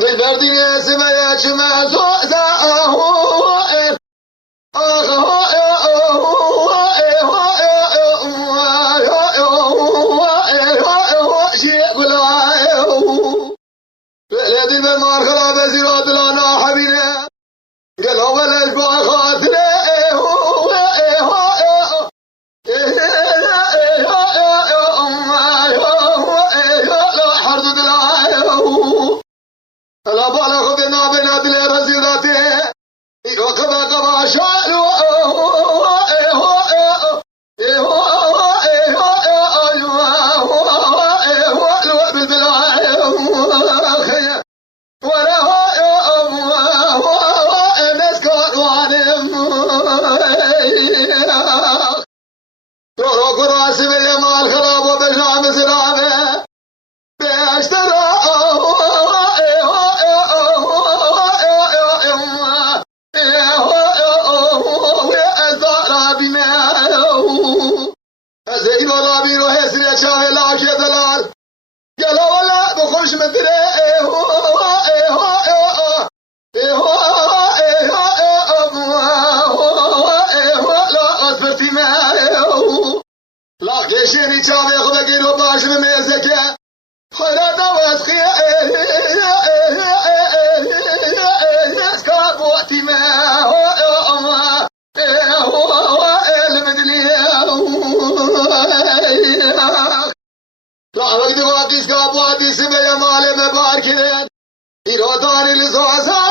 دلبردی اسمه چمه زوزه الذي من مارخلا بزيرات لنا حبينا قال هو الاسبوع خاطره حرز دلائه لا بالا خذنا بنا دل رزيراته وكما كما شاء شيني تشابي خذ قيلو باش مميزك خيرات واسخي اسكاب وقتي ما هو المدلي لا وقت واقي اسكاب وقتي سبي مالي مباركين إيرو داني لزوزا